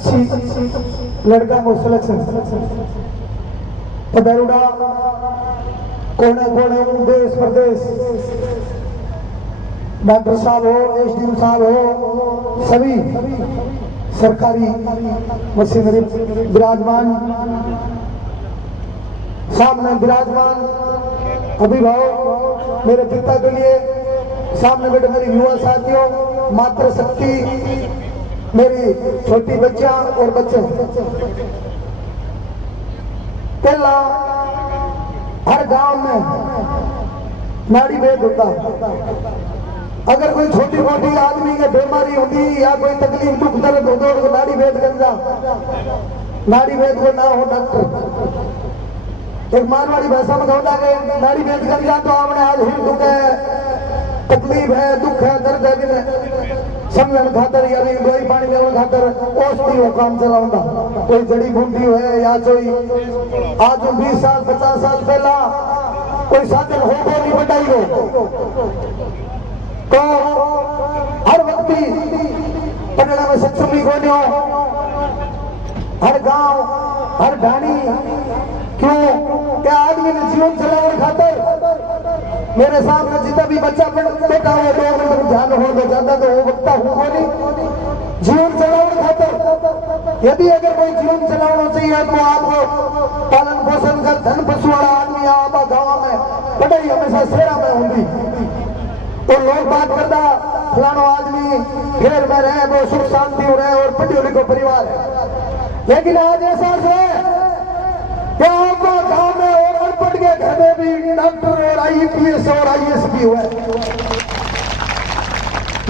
अच्छी लड़का को सिलेक्शन पदरुड़ा कोने कोने देश प्रदेश डॉक्टर साहब हो, एसडीएम साहब हो, सभी सरकारी मशीनरी विराजमान, सामने विराजमान अभिभावक, मेरे पिता के लिए सामने बैठे मेरी युवा साथियों, मातृ शक्ति, मेरी छोटी बच्चियां और बच्चे। पहला हर गांव में नाड़ी भेद होता। अगर कोई छोटी मोटी आदमी की बीमारी होती या कोई तकलीफ दुख दर्द हो तो नाड़ी भेद कर जा, नाड़ी भेद को ना हो डॉक्टर। एक मारवाड़ी भाषा में होता है नाड़ी भेद कर जा तो हमने आज ही दुख है, तकलीफ है, दुख है, दर्द है कि समझन खातर या दवाई पानी देने खातर औषधि हो काम चलाऊंगा। कोई जड़ी बूटी है या कोई आज 20 साल 50 साल पहला कोई साधन हो को नहीं बढ़ाई हो तो हर व्यक्ति पढ़ने में सक्षम ही कोई हो। हर गांव हर ढाणी क्यों क्या आदमी ने जीवन चलाने खातर मेरे सामने जितना भी बच्चा बैठा है 2 मिनट ध्यान हो तो ज्यादा तो वो वक्ता हुआ नहीं जीवन चलाने खातर। यदि अगर कोई जीवन चलाना चाहिए तो आपको पालन पोषण कर धन पशु वाला आदमी आप गाँव में पढ़ाई हमेशा शेरा में होंगी तो लोग बात करता फलानो आदमी घेर में रहे वो सुख शांति हो रहे और पढ़े लिखो परिवार है। लेकिन आज ऐसा है क्या आपका गांव में और अनपढ़ के घर में भी डॉक्टर और IPS और IAS भी हुए।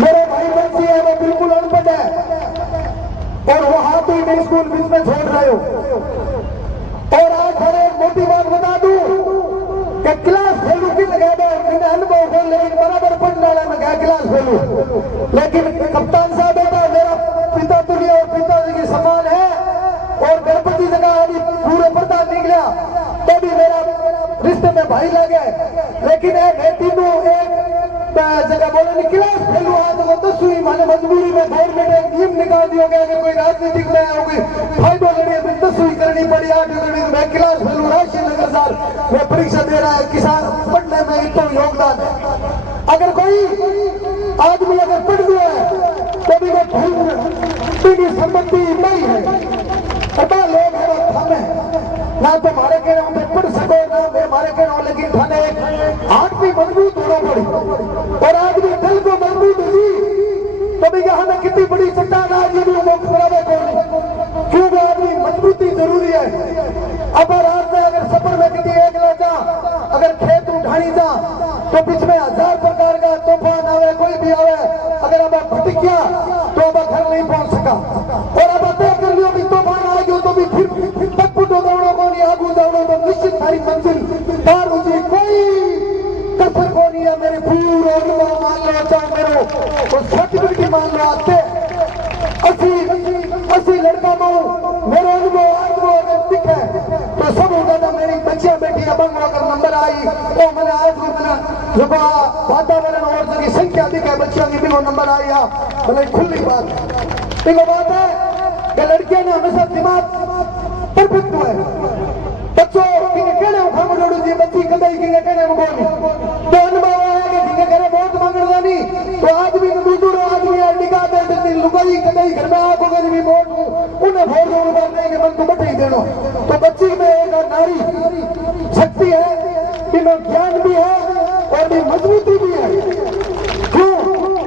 मेरे भाई बच्ची है वो बिल्कुल अनपढ़ है और वो हाथ ही नहीं स्कूल बीच में छोड़ रहे हो। और आज हर एक मोटी बात बता दूं कि क्लास फेलू की लगा दो अनुभव हो लेकिन बराबर पढ़ने वाला में गया क्लास फेलू। लेकिन कप्तान साहब बेटा मेरा पिता तुल्य और पिताजी के समान है और गणपति जगह अभी पूरे प्रधान निकला तो भी मेरा रिश्ते में भाई लगे। लेकिन एक तीनों एक जगह बोले नहीं क्लास फेलू आज वो 10वीं माने मजबूरी में गवर्नमेंट एक नियम निकाल दिया गया कि कोई राजनीतिक में होगी फायदो लड़ी 10वीं करनी पड़ी 8वीं करनी मैं क्लास फेलू राशि नगर साल मैं परीक्षा दे रहा है किसान पढ़ने में ही तो योगदान है। अगर कोई आदमी अगर पढ़ गया है तो भी वो भूमि संपत्ति नहीं है पता लोग है वो थाने ना तो हमारे कह रहे हो पढ़ सको ना हमारे कह रहे हो लेकिन थाने हाथ भी मजबूत होना पड़ी और आदमी दिल को मजबूत हुई तो भी यहाँ में कितनी बड़ी चट्टान आज भी बराबर कौन क्यों आदमी मजबूती जरूरी है। अब रात में अगर सफर में किसी एक लड़का अगर खेत उठानी जा तो बीच में 1000 प्रकार का तूफान आवे कोई भी आवे अगर अब भटक गया तो अब घर नहीं पहुंच सका और अब तय कर लियो भी तूफान आ गयो तो भी फिर तक पुटो दौड़ो को नहीं आगू दौड़ो तो निश्चित सारी मंजिल पार हो जी कोई कसर को नहीं है। मेरे पूरा अनुभव मान लो चाहो मेरो तो सर्टिफिकेट मान लो आते असी लड़का मेरा अनुभव अगर दिखे तो सब होगा ना मेरी बच्चियां बेटी अबंग अगर नंबर आई तो मैंने आज जो वातावरण और जगह संख्या दिखे बच्चियों की भी वो नंबर आई मतलब खुली बात है। बात है कि लड़कियां ने हमेशा दिमाग परफेक्ट हुआ है बच्चों कहने उठाड़ू जी बच्ची कदई कहने बोली तो अनुभव है कि करे बहुत मांगना नहीं तो आदमी ने दूसरा आदमी निकाह दे देती लुगाई कदई घर में आंखों के भी वोट उन्हें वोट दोनों करने के मन को बट ही देना तो बच्ची में एक नारी शक्ति है इनमें ज्ञान भी है और भी मजबूती भी है। क्यों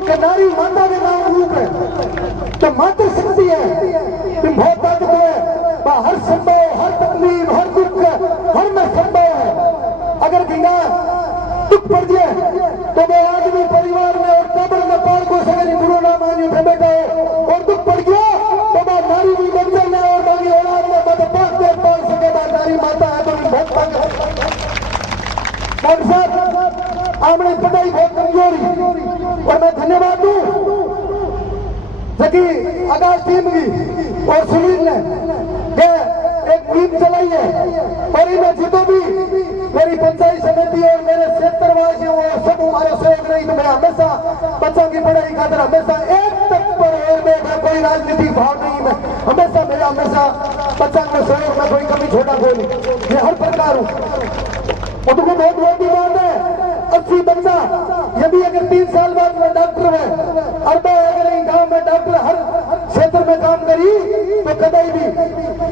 कि नारी माता के नाम रूप है तो मातृ शक्ति है तुम बहुत ताकत है हर संभव हर तकलीफ हर दुख हर में संभव है। अगर गिंगा दुख पड़ जाए तो वो आदमी परिवार में और टेबल में पार को सके गुरु ना मानियो थे बेटा और दुख पड़ गया तो बात नारी भी बन जाए और बाकी औलाद में बात पास देर पाल सके बात नारी माता है तो बहुत ताकत आमने पढ़ाई बहुत कमजोरी और मैं धन्यवाद दूं जबकि आकाश टीम की और सुनील ने एक मुहिम चलाई है और इन्हें जितो भी मेरी पंचायत समिति और मेरे क्षेत्रवासियों और सब हमारे सहयोग नहीं तो मैं हमेशा बच्चों की पढ़ाई खातर हमेशा एक तक पर कोई राजनीतिक भाव नहीं मैं हमेशा हमेशा 95-100 में कोई कमी छोटा कोई नहीं, ये हर प्रकार हूँ। और तुमको बहुत बड़ी बात है, 80 बच्चा यदि अगर 3 साल बाद में डॉक्टर है, अरबा अगर गांव में डॉक्टर हर क्षेत्र में काम करी तो कदाई भी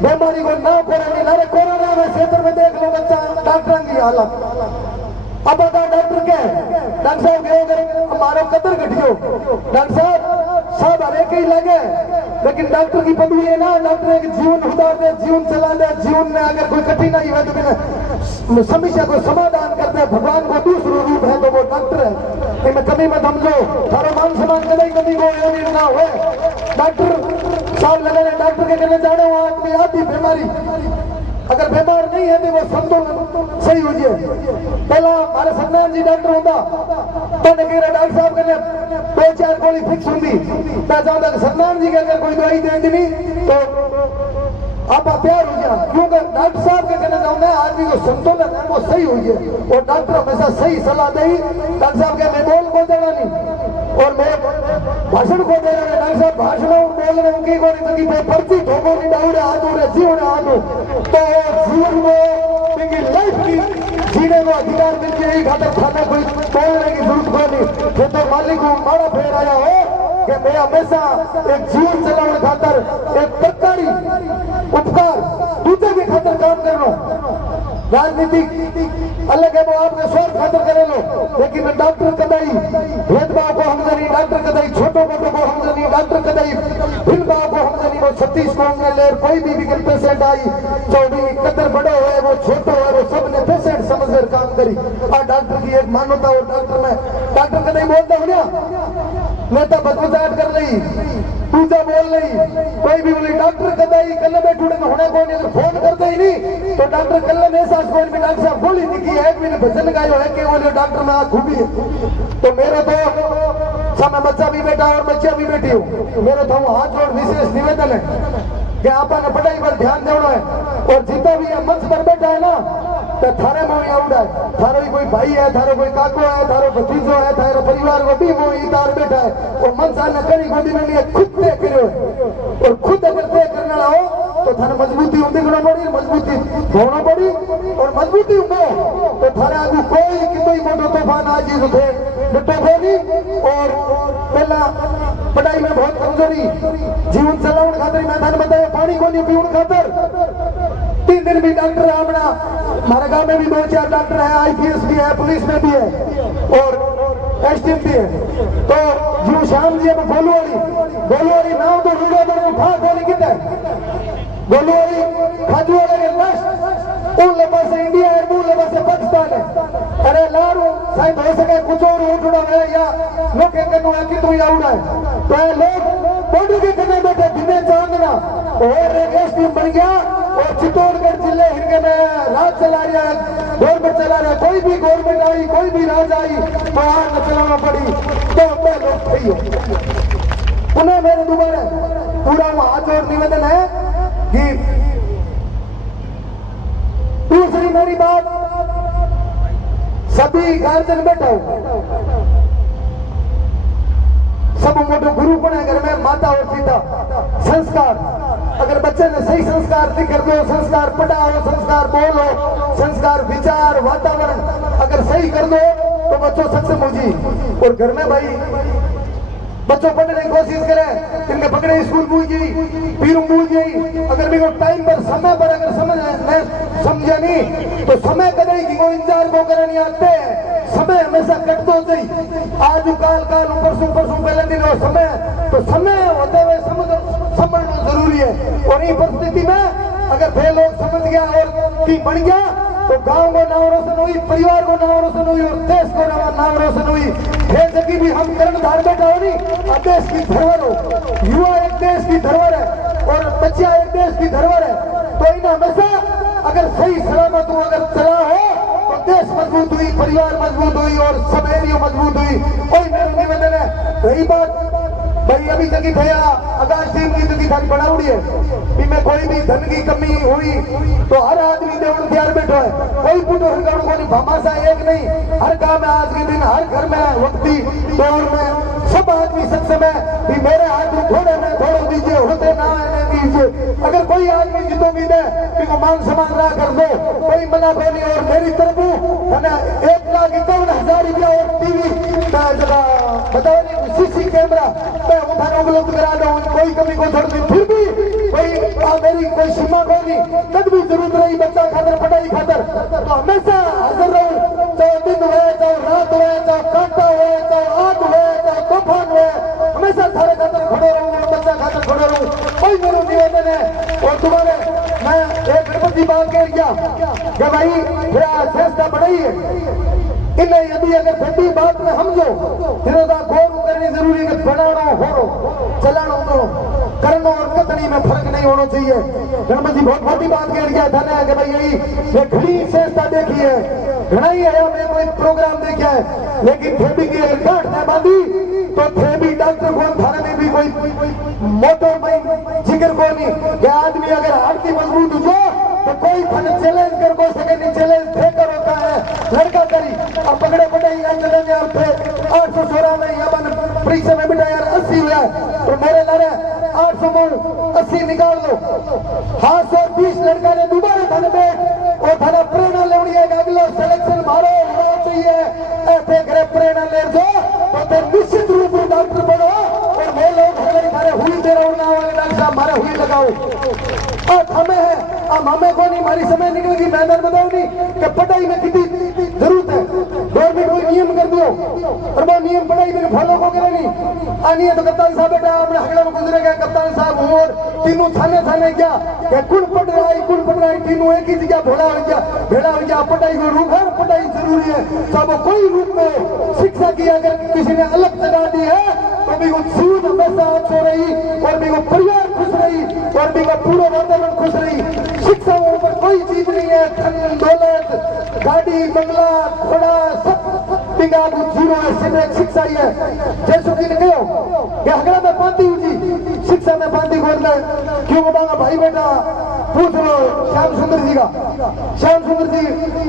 बीमारी को ना कोरोना में क्षेत्र में देख लो बच्चा डॉक्टर की हालत। अब बता डॉक्टर क्या है, डॉक्टर साहब गए अगर हमारा कदर घटियो, डॉक्टर साहब हर एक ही लगे, लेकिन डॉक्टर की पदवी है ना, डॉक्टर एक जीवन उतार दे, जीवन चला दे, जीवन में अगर कोई कठिनाई है तो समस्या को समाधान करते हैं। भगवान को दूसरा रूप है तो वो डॉक्टर है, इनमें कमी मत समझो, थारा मान सम्मान कभी कमी को ना हो। डॉक्टर साहब लगे डॉक्टर के कहने जाने वो आदमी आती बीमारी अगर बीमार नहीं है तो वो संतुलन सही हो जाए। पहला हमारे सत्यनारायण जी डॉक्टर होता तो डॉक्टर साहब कहने 2-4 गोली फिक्स होंगी, मैं चाहता सत्यनारायण जी के अगर कोई दवाई दे दी तो आप तैयार हो जाए, क्योंकि डॉक्टर साहब के कहना चाहूंगा आदमी को संतुलन है वो सही हो जाए और डॉक्टर हमेशा सही सलाह दे। डॉक्टर साहब के मैं बोल को देना नहीं और मैं भाषण को दे रहा है, डॉक्टर साहब भाषण बोल रहे उनकी कोई पर्ची ठोको नहीं डाउडे हाथ हो रहे जीवन हाथ हो तो जीवन को लाइफ की जीने को अधिकार मिल जाए, खातर खाना कोई बोलने की जरूरत कोई नहीं। जो तो मालिक को माड़ा फेर आया हो कि मैं हमेशा एक जीवन चलाने खातर एक सरकारी उपकार दूसरे के खातर काम कर लो। राजनीति अलग है वो आपके स्वार्थ खातर करे लो, लेकिन डॉक्टर कदाई भेदभाव को हम नहीं, डॉक्टर कदाई छोटो मोटो को हम नहीं, डॉक्टर कदाई भेदभाव को हम नहीं। वो 36 को हमने ले कोई भी विकल्प पेशेंट आई 24 कदर बड़ो है वो छोटो है वो सबने पेशेंट समझकर काम करी। और डॉक्टर की एक मान्यता और डॉक्टर कदाई बोलता हूँ ना नेता बदबूदाट कर रही पूजा बोल रही कोई भी बोली डॉक्टर कदाई कल बैठूड़े में होने को नहीं, अगर फोन करते ही नहीं तो डॉक्टर कल में सास कोई भी डॉक्टर साहब बोली नहीं की है मैंने भजन गायो है कि बोले डॉक्टर में खूबी है। तो मेरे तो समय बच्चा भी बैठा और बच्चा भी बैठी हूँ, मेरे तो हाथ जोड़ विशेष निवेदन है कि आपने पढ़ाई पर ध्यान देना है और जितना भी मंच पर बैठा है ना तो थारे में आउट है, थारो कोई भाई है, थारो कोई काको है, थारो भतीजो है, थारे परिवार को भी मोही तार बैठा है और मन साने करी गोदी में लिए खुद तय करो और खुद अगर तय करना हो तो थाने मजबूती देखना पड़ी, मजबूती होना पड़ी और मजबूती हो तो थारे आगू कोई मोटो तूफान आज ही थे नहीं। और पहला पढ़ाई में बहुत कमजोरी जीवन चलाने खातर मैं थाने बताया पानी को नहीं पीने खातर 3 दिन भी डॉक्टर है अपना हमारे गांव में भी 2-4 डॉक्टर है, IPS भी है, पुलिस में भी है और STM भी है। तो जो श्याम जी में गोलूवाली नाम तो वीडियो बने फांस वाली कितना गोलूवाली खाजू वाले के लास्ट उन लबा से इंडिया है उन लबा से पाकिस्तान है। अरे लारू साइड हो सके कुछ और उठना है या लोग कहते हैं कि तू या उड़ा है तो लोग बॉडी के करने बैठे जिन्हें चांदना और एक STM बन गया और चित्तौड़गढ़ जिले हिरगे में राज चला रहा है, गवर्नमेंट चला रहा है, कोई भी गवर्नमेंट आई कोई भी राज आई तो आग चलाना पड़ी तो लोग सही हो। पुनः मेरे दोबारा पूरा हाथ और निवेदन है कि दूसरी मेरी बात सभी गार्जियन बैठो सब मोटो गुरु बने घर में माता और पिता संस्कार अगर बच्चे ने सही संस्कार नहीं कर दो, संस्कार पढ़ाओ, संस्कार बोलो, संस्कार विचार वातावरण अगर सही कर दो तो बच्चों सक्षम हो जी। और घर में भाई बच्चों पढ़ने की कोशिश करें, इनके पकड़े स्कूल पूछ गई फिर पूछ गई अगर भी टाइम पर समय पर अगर समझा नहीं तो समय करेगी वो इंतजार को करने आते हैं। समय हमेशा कट दो सही आज काल परसों पहले दिन हो समय तो समय होते हुए समझना जरूरी है। और इस परिस्थिति में अगर वे लोग समझ गया और की बन गया तो गांव को नाम रोशन हुई, परिवार को नाम रोशन हुई और देश को नाम रोशन हुई। जबकि भी हम कर्णधार बैठा हो नहीं देश की धरोहर हो, युवा एक देश की धरोहर है और बच्चा एक देश की धरोहर है। तो इन्हें हमेशा अगर सही सलामत हो अगर चला हो तो देश मजबूत हुई, परिवार मजबूत हुई और समेरियो मजबूत हुई। कोई मेरा निवेदन है रही बात भाई अभी तक भैया आकाश टीम की तक थारी बनाउड़ी है कि में कोई भी धन की कमी हुई तो हर आदमी देवड़ तैयार बैठो है, कोई पुटो हर को नहीं भामाशा एक नहीं, हर गांव में आज के दिन हर घर में वक्ती दौर में सब आदमी सक्षम है कि मेरे हाथ में थोड़े दीजिए होते ना लीजिए। अगर कोई आदमी जितो उम्मीद है कि वो मान सम्मान रहा कर दो, कोई मना को नहीं। और मेरी तरफ 1,51,000 रुपया और टीवी बताओ नहीं सीसी कैमरा मैं उठाने उपलब्ध करा दूं, कोई कमी को छोड़ दी। फिर भी कोई मेरी कोई सीमा को नहीं, कद भी जरूरत रही बच्चा खातर पढ़ाई खातर तो हमेशा हाजिर रहूं, चाहे दिन हुए, चाहे रात हुए, चाहे कांटा हुए, चाहे आग हुए, चाहे तूफान हुए, हमेशा थारे खातर खड़े रहूं, बच्चा खातर खड़े रहूं। कोई मेरा निवेदन है। और तुम्हारे मैं एक गणपति बात कह दिया कि भाई मेरा चेष्टा बढ़ाई है इन्हें, यदि अगर ठंडी बात में समझो फिर गौर करनी जरूरी है। बनाना हो चलाना तो करना और कतनी में फर्क नहीं होना चाहिए। गणपति बहुत मोटी बात कह दिया था ना कि भाई ये घड़ी चेष्टा देखी है, घना ही है मैं कोई प्रोग्राम देखा है, लेकिन थेबी की अगर गांठ न बांधी तो थेबी डॉक्टर को थाने में भी कोई मोटर में जिक्र को नहीं कि आदमी अगर आरती मजबूत हो तो कोई फन चैलेंज कर को सके नहीं, चैलेंज देकर होता है लड़का करी। अब पकड़े पड़े चले 816 में या परीक्षा में बेटा यार 80 हुआ तो मेरे लारे 800 में 80 निकाल दो। हाँ 120 लड़का ने दोबारा थाने बैठ और थाना प्रेरणा लेनी है, अगला सिलेक्शन मारो होना चाहिए। ऐसे करे प्रेरणा ले दो तो फिर निश्चित रूप में डॉक्टर बनो और मैं लोग थारे हुई दे रहा हूँ वाले डॉक्टर साहब मारे हुई लगाओ। अब हमें है, अब हमें को नहीं मारी समय निकल गई। मैंने बताओ नहीं कि पढ़ाई में कितनी जरूरत है, गवर्नमेंट कोई नियम कर दियो और वो नियम पढ़ाई में फॉलो को करे नहीं आनी है तो कप्तान साहब बेटा अपने हगड़ा में गुजरे गए कप्तान साहब हूँ और तीनों थाने क्या कुण पढ़ रहा है तीनों एक ही जगह भेड़ा हो गया। पढ़ाई को रूप है, पढ़ाई जरूरी है, सब कोई रूप में शिक्षा की अगर किसी ने अलग जगा दी है तो भी वो सूद हमेशा अच्छो रही और भी वो परिवार खुश रही और भी वो पूरा वातावरण खुश रही। शिक्षा के ऊपर कोई चीज नहीं है, धन दौलत गाड़ी बंगला घोड़ा सब बिंगा जीरो है, सिर्फ शिक्षा ही है। जैसो की ने कहो कि हगड़ा में पाती हुई शिक्षा में पाती खोल क्यों बताऊंगा भाई बेटा पूछ लो श्याम सुंदर जी का। श्याम सुंदर जी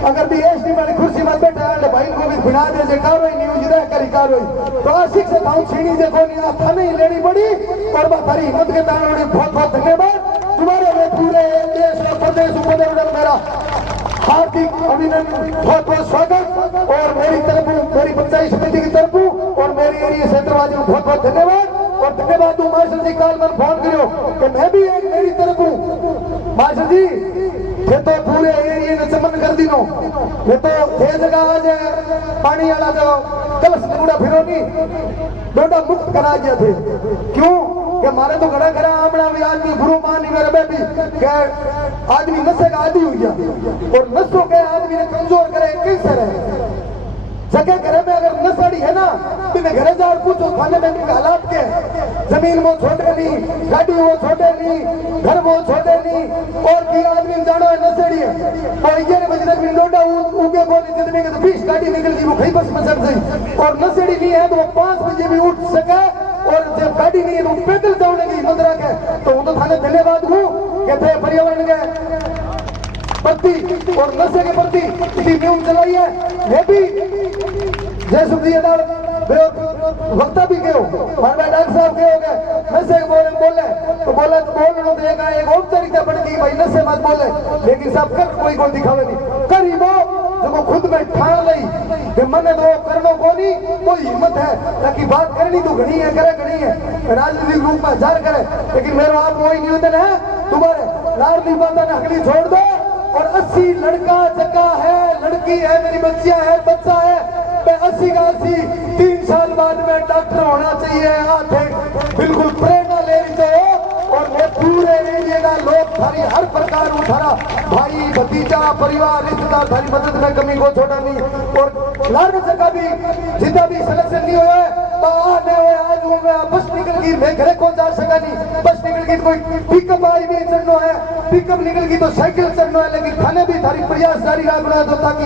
अगर भी एस टी वाली कुर्सी में बैठे हैं भाई को भी बिना दे कार्रवाई नहीं हुई रह करी कार्रवाई तो अशिक्षित था छीनी देखो नहीं आप थाने ही लेनी पड़ी और बारी हिम्मत के दान बहुत बहुत धन्यवाद तुम्हारे में पूरे देश और प्रदेश उपनगर मेरा हार्दिक अभिनंदन बहुत बहुत स्वागत और मेरी तरफ मेरी पंचायत समिति की तरफ और मेरी एरिया क्षेत्रवासी को बहुत बहुत धन्यवाद। और धन्यवाद हूँ मास्टर जी काल मन फोन करो कि मैं भी एक मेरी तरफ हूँ मास्टर जी ये तो पूरे एरिया ने चमन कर दी नो ये तो ये जगह आज पानी वाला जो कलश पूरा फिरोनी डोडा मुक्त करा दिया थे। क्यों कि हमारे तो घड़ा घड़ा आमना भी आदमी गुरु मान मेरे बेटी के आदमी नशे का आदि हो गया और नशों के आदमी ने कमजोर करे कैसे रहे जगह घरे में अगर नशड़ी है ना तो घरे जाकर पूछो खाने में हालात के जमीन वो छोटे नहीं, गाड़ी वो छोटे नहीं, घर वो छोटे नहीं और की आदमी जानो है नशड़ी है और 11 बजे तक विंडोडा उगे को नहीं जितने के तो 20 गाड़ी निकल गई वो कहीं बस में चढ़ गई और नशड़ी नहीं है तो वो 5 बजे भी उठ सके और जब गाड़ी नहीं है तो पैदल जाने की हिम्मत रखे तो वो तो थाने धन्यवाद हूँ कहते पर्यावरण के प्रति और नशे के प्रति इतनी मुहिम चलाई है। ये भी जय सुप्रिय वक्ता भी क्यों हमारे भाई डॉक्टर साहब के हो गए नशे के बोले तो बोलना देगा एक औपचारिकता पड़ गई भाई नशे मत बोले लेकिन सब कर कोई को दिखावे नहीं करी वो जो खुद में ठान ली कि मने तो करनो को नहीं कोई हिम्मत है ताकि बात करनी तो घनी है करे घनी है राजनीतिक रूप में जार करे लेकिन मेरा आप वही निवेदन है तुम्हारे लाडली माता ने हकली छोड़ दो और 80 लड़का जगह है लड़की है मेरी बच्चियां है बच्चा है मैं 80 का 80 3 साल बाद में डॉक्टर होना चाहिए आते बिल्कुल प्रेरणा लेनी चाहिए और मैं पूरे एरिया का लोग थारी हर प्रकार उठारा भाई भतीजा परिवार रिश्तेदार थारी मदद में कमी को छोड़ा नहीं और लाड़ जगह भी जितना भी सिलेक्शन नहीं हुआ है आज बस निकल गई मैं घरे को जा सका नहीं बस निकल गई कोई पिकअप आई भी चढ़ना है पिकअप निकल गई तो साइकिल चढ़ना है लेकिन थाने भी थारी प्रयास जारी रखना है तो ताकि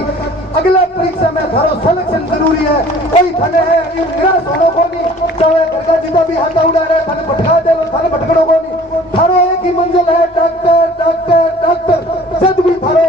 अगला परीक्षा में थारो सिलेक्शन जरूरी है कोई थाने है निराश होने को नहीं चाहे घर का जितना भी हाथ उड़ा रहा है थाने भटका दे थाने भटकड़ों को नहीं थारो एक ही मंजिल है डॉक्टर डॉक्टर डॉक्टर जब भी थारो